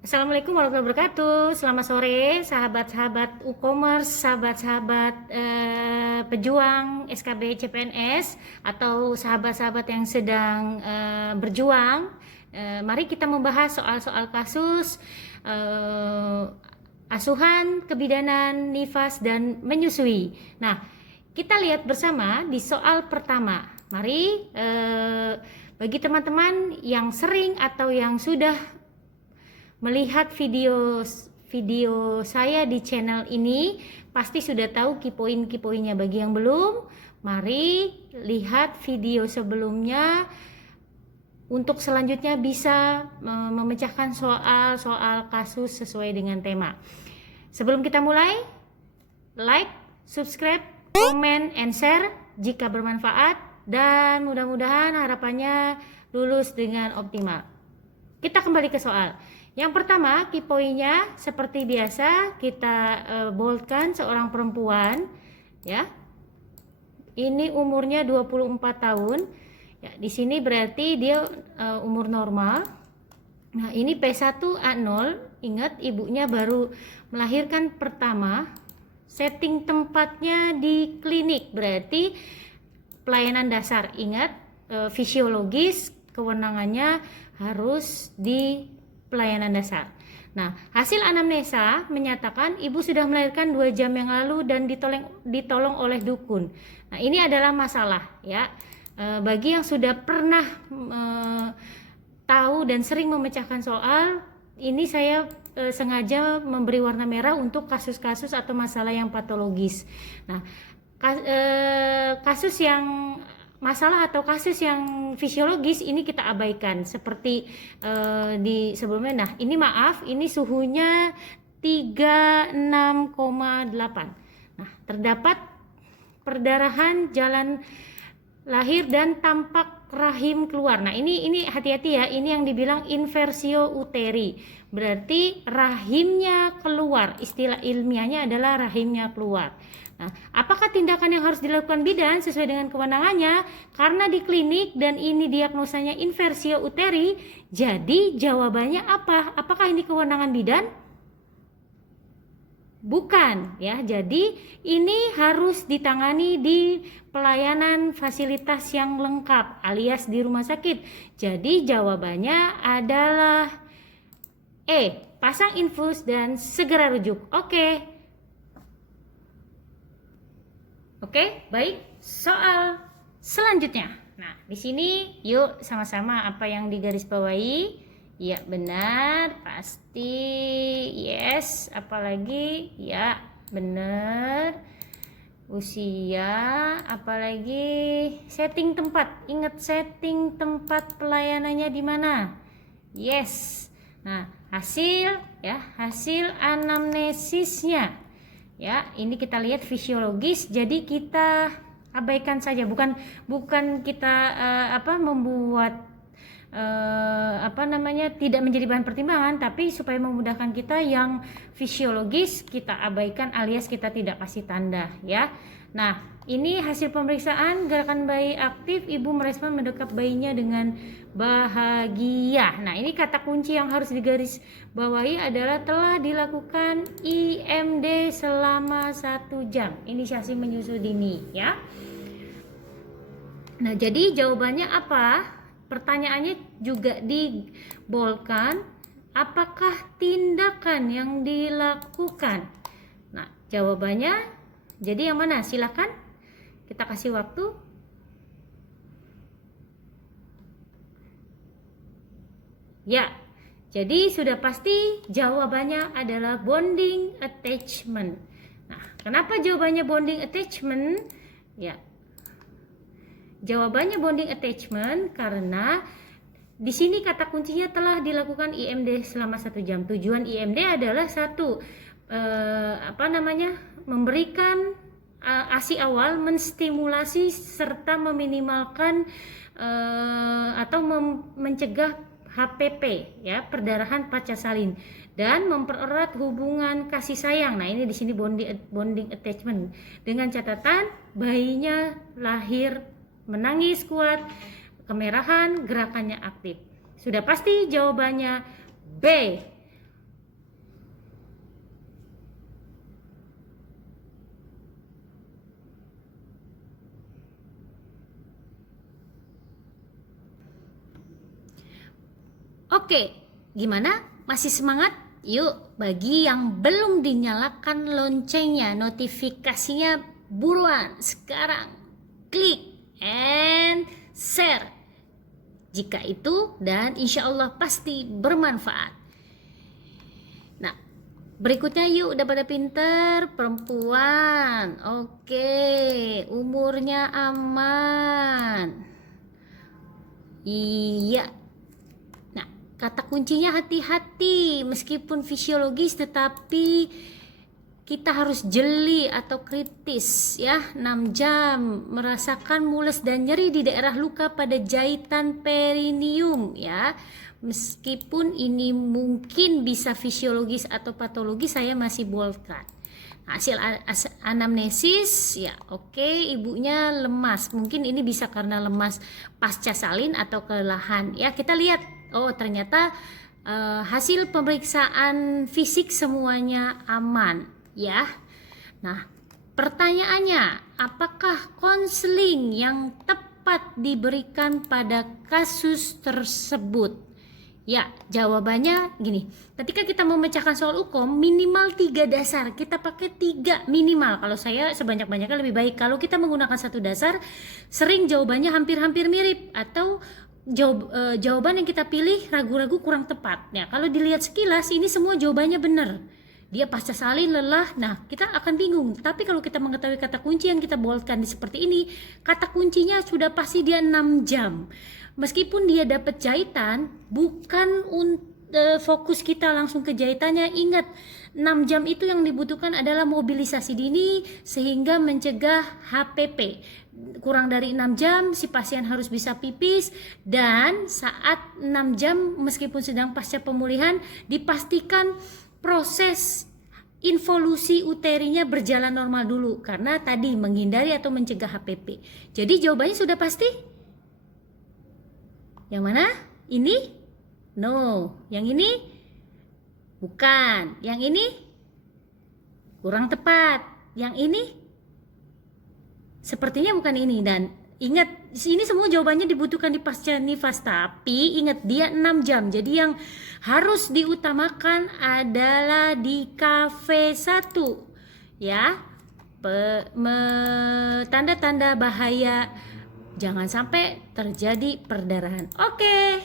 Assalamualaikum warahmatullahi wabarakatuh. Selamat sore, sahabat-sahabat e-commerce, sahabat-sahabat pejuang SKB CPNS, atau sahabat-sahabat yang sedang berjuang. Mari kita membahas soal-soal kasus asuhan, kebidanan, nifas, dan menyusui. Nah, kita lihat bersama di soal pertama. Mari bagi teman-teman yang sering atau yang sudah melihat video saya di channel ini, pasti sudah tahu kipoin-kipoinnya. Bagi yang belum, mari lihat video sebelumnya untuk selanjutnya bisa memecahkan soal-soal kasus sesuai dengan tema. Sebelum kita mulai, like, subscribe, comment, and share jika bermanfaat, dan mudah-mudahan harapannya lulus dengan optimal. Kita kembali ke soal. Yang pertama, key poinnya seperti biasa kita boldkan seorang perempuan, ya. Ini umurnya 24 tahun. Ya, di sini berarti dia umur normal. Nah, ini P1A0. Ingat, ibunya baru melahirkan pertama. Setting tempatnya di klinik, berarti pelayanan dasar. Ingat, fisiologis kewenangannya harus di pelayanan dasar. Nah, hasil anamnesa menyatakan ibu sudah melahirkan 2 jam yang lalu dan ditolong oleh dukun. Nah, ini adalah masalah, ya. Bagi yang sudah pernah tahu dan sering memecahkan soal, ini saya sengaja memberi warna merah untuk kasus-kasus atau masalah yang patologis. Nah, kasus yang masalah atau kasus yang fisiologis ini kita abaikan seperti di sebelumnya. Nah, ini maaf, ini suhunya 36,8. Nah, terdapat perdarahan jalan lahir dan tampak rahim keluar. Nah, ini hati-hati ya, ini yang dibilang inversio uteri. Berarti rahimnya keluar. Istilah ilmiahnya adalah rahimnya keluar. Nah, apakah tindakan yang harus dilakukan bidan sesuai dengan kewenangannya? Karena di klinik dan ini diagnosanya inversio uteri, jadi jawabannya apa? Apakah ini kewenangan bidan? Bukan, ya. Jadi ini harus ditangani di pelayanan fasilitas yang lengkap alias di rumah sakit. Jadi jawabannya adalah E, pasang infus dan segera rujuk. Oke, baik. Soal selanjutnya. Nah, di sini yuk sama-sama apa yang digarisbawahi. Ya, benar, pasti. Yes, apalagi? Ya, benar. Usia, apalagi? Setting tempat. Ingat setting tempat pelayanannya di mana? Yes. Nah, hasil anamnesisnya. Ya, ini kita lihat fisiologis, jadi kita abaikan saja, bukan kita membuat tidak menjadi bahan pertimbangan, tapi supaya memudahkan kita yang fisiologis kita abaikan alias kita tidak kasih tanda, ya. Nah, ini hasil pemeriksaan gerakan bayi aktif, ibu merespon mendekap bayinya dengan bahagia. Nah, ini kata kunci yang harus digarisbawahi adalah telah dilakukan IMD selama 1 jam. Inisiasi menyusui dini, ya. Nah, jadi jawabannya apa? Pertanyaannya juga dibolkan, apakah tindakan yang dilakukan? Nah, jawabannya jadi yang mana? Silakan kita kasih waktu. Ya, jadi sudah pasti jawabannya adalah bonding attachment. Nah, kenapa jawabannya bonding attachment? Ya, jawabannya bonding attachment karena di sini kata kuncinya telah dilakukan IMD selama 1 jam. Tujuan IMD adalah memberikan ASI awal, menstimulasi serta meminimalkan atau mencegah HPP, ya, perdarahan pasca salin, dan mempererat hubungan kasih sayang. Nah, ini di sini bonding attachment dengan catatan bayinya lahir menangis kuat, kemerahan, gerakannya aktif. Sudah pasti jawabannya B, Oke, gimana? Masih semangat? Yuk, bagi yang belum dinyalakan loncengnya, notifikasinya buruan sekarang. Klik and share. Jika itu, dan insya Allah pasti bermanfaat. Nah, berikutnya yuk, udah pada pinter, perempuan. Oke, umurnya aman. Iya. Nah, kata kuncinya hati-hati. Meskipun fisiologis, tetapi kita harus jeli atau kritis ya. 6 jam merasakan mules dan nyeri di daerah luka pada jahitan perineum ya. Meskipun ini mungkin bisa fisiologis atau patologis, saya masih boldkan. Hasil anamnesis ya, oke, ibunya lemas. Mungkin ini bisa karena lemas pasca salin atau kelelahan ya. Kita lihat, oh ternyata hasil pemeriksaan fisik semuanya aman ya. Nah, pertanyaannya, apakah konseling yang tepat diberikan pada kasus tersebut? Ya, jawabannya gini. Ketika kita memecahkan soal UKOM, minimal 3 dasar. Kita pakai 3 minimal. Kalau saya sebanyak-banyaknya lebih baik. Kalau kita menggunakan 1 dasar, sering jawabannya hampir-hampir mirip. Atau jawaban yang kita pilih ragu-ragu kurang tepat. Nah, kalau dilihat sekilas, ini semua jawabannya benar. Dia pasca salin, lelah, nah kita akan bingung. Tapi kalau kita mengetahui kata kunci yang kita boldkan seperti ini, kata kuncinya sudah pasti dia 6 jam. Meskipun dia dapat jahitan, bukan fokus kita langsung ke jahitannya. Ingat, 6 jam itu yang dibutuhkan adalah mobilisasi dini sehingga mencegah HPP. Kurang dari 6 jam si pasien harus bisa pipis, dan saat 6 jam meskipun sedang pasca pemulihan dipastikan proses involusi uterinya berjalan normal dulu, karena tadi menghindari atau mencegah HPP. Jadi jawabannya sudah pasti? Yang mana? Ini? No. Yang ini? Bukan. Yang ini? Kurang tepat. Yang ini? Sepertinya bukan ini. Dan ingat, ini semua jawabannya dibutuhkan di pasca nifas. Tapi ingat, dia 6 jam. Jadi yang harus diutamakan adalah di KV1. Ya. Tanda-tanda bahaya. Jangan sampai terjadi perdarahan. Oke.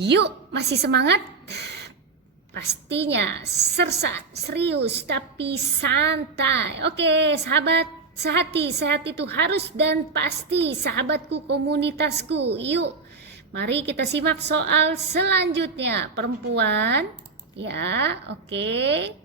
Yuk, masih semangat? Pastinya sersat, serius, tapi santai. Oke, sahabat sehati, sehat itu harus dan pasti. Sahabatku, komunitasku, yuk. Mari kita simak soal selanjutnya. Perempuan, ya, oke.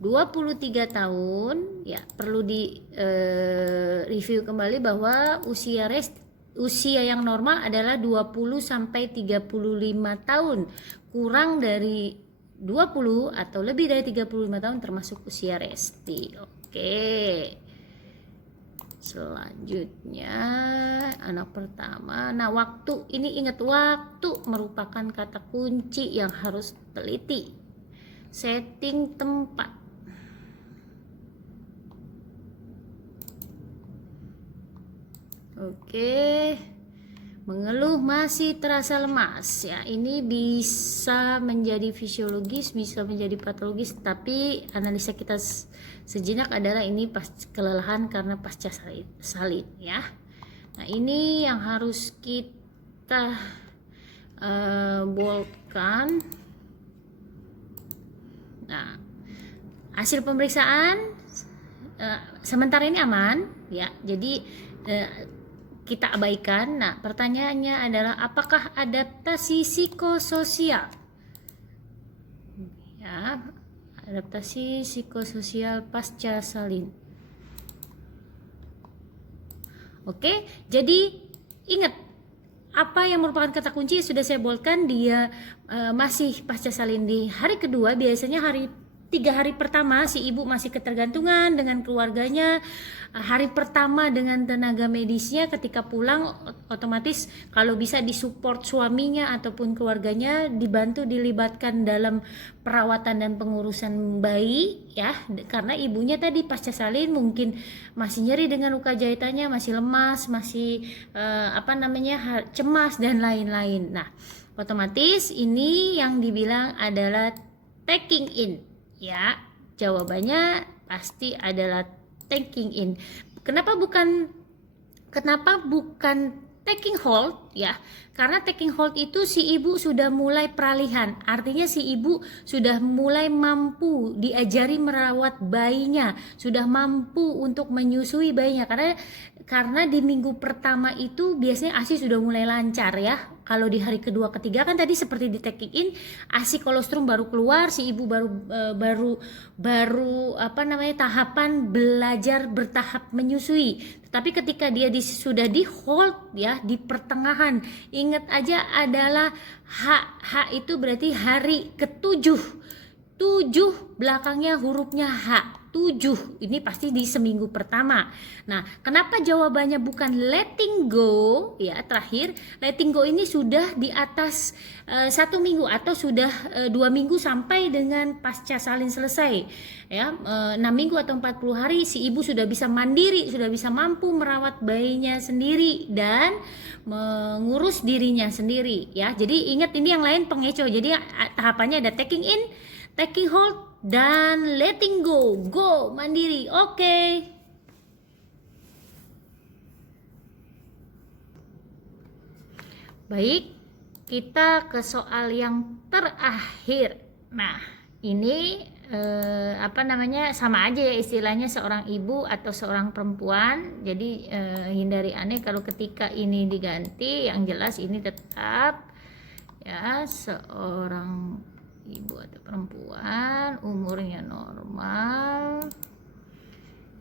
23 tahun, ya, perlu di review kembali bahwa usia yang normal adalah 20 sampai 35 tahun. Kurang dari 20 atau lebih dari 35 tahun termasuk usia resti. Oke. Selanjutnya anak pertama. Nah, waktu ini, ingat, waktu merupakan kata kunci yang harus teliti. Setting tempat. Oke. Mengeluh masih terasa lemas ya. Ini bisa menjadi fisiologis, bisa menjadi patologis, tapi analisa kita sejenak adalah ini pas kelelahan karena pasca salin ya. Nah, ini yang harus kita boldkan. Nah, hasil pemeriksaan sementara ini aman ya. Jadi kita abaikan. Nah, pertanyaannya adalah apakah adaptasi psikososial? Ya, adaptasi psikososial pasca salin. Oke, jadi ingat apa yang merupakan kata kunci sudah saya boldkan. Dia masih pasca salin di hari kedua, biasanya hari 3 hari pertama si ibu masih ketergantungan dengan keluarganya. Hari pertama dengan tenaga medisnya, ketika pulang otomatis kalau bisa disupport suaminya ataupun keluarganya, dibantu dilibatkan dalam perawatan dan pengurusan bayi ya, karena ibunya tadi pasca salin mungkin masih nyeri dengan luka jahitannya, masih lemas, masih cemas dan lain-lain. Nah, otomatis ini yang dibilang adalah taking in. Ya, jawabannya pasti adalah taking in. Kenapa bukan taking hold ya? Karena taking hold itu si ibu sudah mulai peralihan. Artinya si ibu sudah mulai mampu diajari merawat bayinya, sudah mampu untuk menyusui bayinya. Karena di minggu pertama itu biasanya ASI sudah mulai lancar ya. Kalau di hari kedua ketiga kan tadi seperti di taking in, ASI kolostrum baru keluar, si ibu baru tahapan belajar bertahap menyusui. Tapi ketika dia sudah di hold ya, di pertengahan, ingat aja adalah H itu berarti hari ketujuh, 7 belakangnya hurufnya H, 7. Ini pasti di seminggu pertama. Nah, kenapa jawabannya bukan letting go ya? Terakhir, letting go ini sudah di atas 1 minggu atau sudah 2 minggu sampai dengan pasca salin selesai ya, 6 minggu atau 40 hari si ibu sudah bisa mandiri, sudah bisa mampu merawat bayinya sendiri dan mengurus dirinya sendiri ya. Jadi ingat, ini yang lain pengecoh. Jadi tahapannya ada taking in, taking hold, dan letting go. Go mandiri. Oke. Baik, kita ke soal yang terakhir. Nah, ini sama aja ya istilahnya, seorang ibu atau seorang perempuan. Jadi hindari aneh kalau ketika ini diganti. Yang jelas ini tetap ya seorang ibu atau perempuan, umurnya normal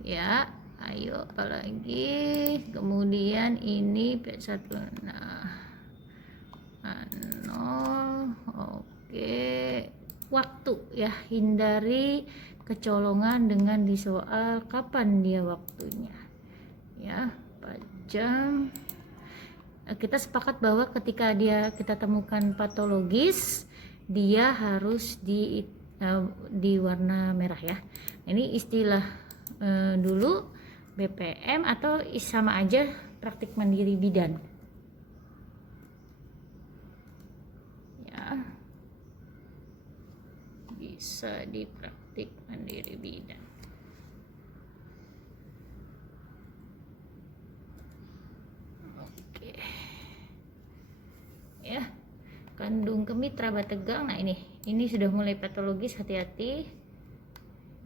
ya. Ayo apalagi, kemudian ini P1 oke. Waktu ya, hindari kecolongan dengan di soal kapan dia waktunya ya, 4 jam. Kita sepakat bahwa ketika kita temukan patologis, dia harus di warna merah ya. Ini istilah dulu BPM atau sama aja praktik mandiri bidan ya, bisa di praktik mandiri bidan. Oke ya, kandung kemih teraba tegang. Nah ini sudah mulai patologis, hati-hati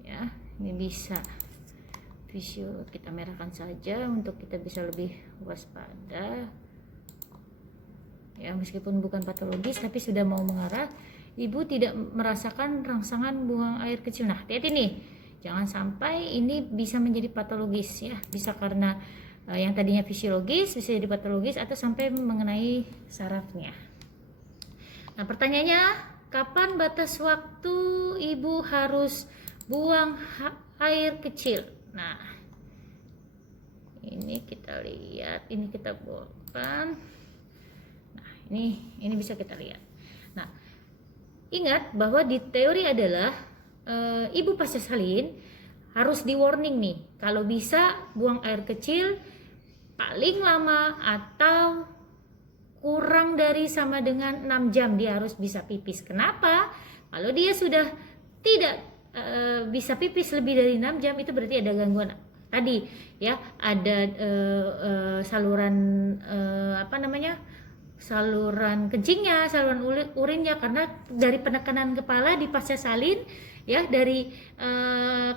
ya. Ini bisa visio kita merahkan saja untuk kita bisa lebih waspada ya, meskipun bukan patologis tapi sudah mau mengarah. Ibu tidak merasakan rangsangan buang air kecil. Nah, hati-hati nih, jangan sampai ini bisa menjadi patologis ya. Bisa karena yang tadinya fisiologis bisa jadi patologis atau sampai mengenai sarafnya. Nah, pertanyaannya, kapan batas waktu ibu harus buang air kecil? Nah, ini kita lihat, ini kita bolehkan. Nah, ini bisa kita lihat. Nah, ingat bahwa di teori adalah ibu pasca salin harus di warning nih, kalau bisa buang air kecil paling lama atau kurang dari sama dengan 6 jam dia harus bisa pipis. Kenapa? Kalau dia sudah tidak bisa pipis lebih dari 6 jam, itu berarti ada gangguan tadi ya, ada saluran saluran kencingnya, saluran urinnya, karena dari penekanan kepala di pasca salin ya, dari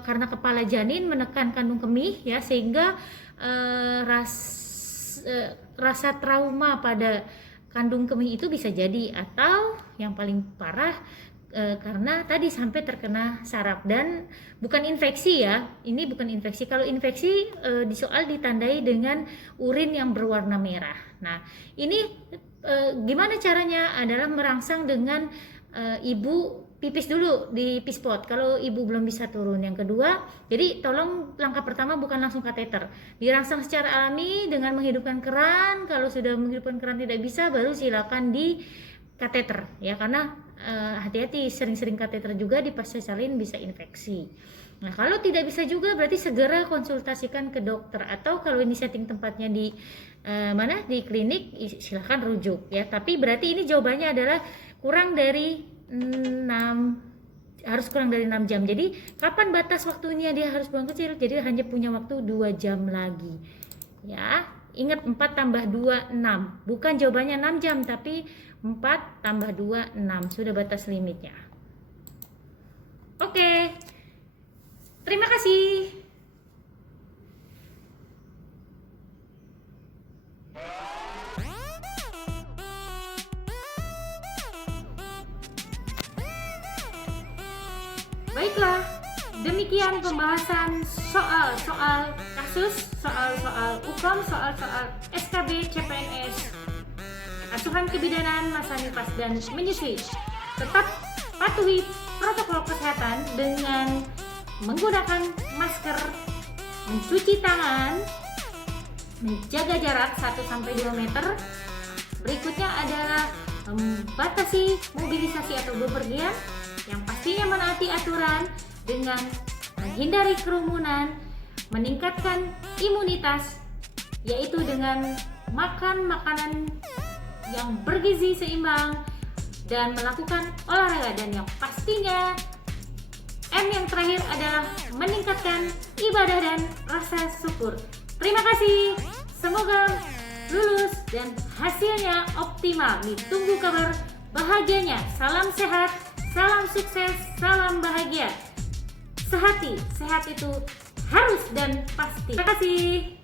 karena kepala janin menekan kandung kemih ya, sehingga rasa trauma pada kandung kemih itu bisa jadi, atau yang paling parah karena tadi sampai terkena saraf. Dan bukan infeksi ya, ini bukan infeksi. Kalau infeksi di soal ditandai dengan urin yang berwarna merah. Nah, ini gimana caranya adalah merangsang dengan ibu pipis dulu di pispot kalau ibu belum bisa turun. Yang kedua, jadi tolong langkah pertama bukan langsung kateter, dirangsang secara alami dengan menghidupkan keran. Kalau sudah menghidupkan keran tidak bisa, baru silakan di kateter ya, karena hati-hati sering-sering kateter juga di pasca salin bisa infeksi. Nah kalau tidak bisa juga berarti segera konsultasikan ke dokter, atau kalau ini setting tempatnya di mana di klinik silahkan rujuk ya. Tapi berarti ini jawabannya adalah kurang dari 6, harus kurang dari 6 jam. Jadi kapan batas waktunya dia harus buang kecil? Jadi hanya punya waktu 2 jam lagi ya. Ingat 4 tambah 2 6, bukan jawabannya 6 jam tapi 4 tambah 2 6, sudah batas limitnya. Oke, terima kasih. Baiklah, demikian pembahasan soal-soal kasus, soal-soal UKOM, soal-soal SKB, CPNS, asuhan kebidanan masa nifas dan menyusui. Tetap patuhi protokol kesehatan dengan menggunakan masker, mencuci tangan, menjaga jarak 1-2 meter. Berikutnya adalah membatasi mobilisasi atau bepergian, yang pastinya menaati aturan dengan menghindari kerumunan, meningkatkan imunitas yaitu dengan makan makanan yang bergizi seimbang dan melakukan olahraga, dan yang pastinya M yang terakhir adalah meningkatkan ibadah dan rasa syukur. Terima kasih, semoga lulus dan hasilnya optimal. Ditunggu kabar bahagianya. Salam sehat, salam sukses, salam bahagia. Sehati, sehat itu harus dan pasti. Terima kasih.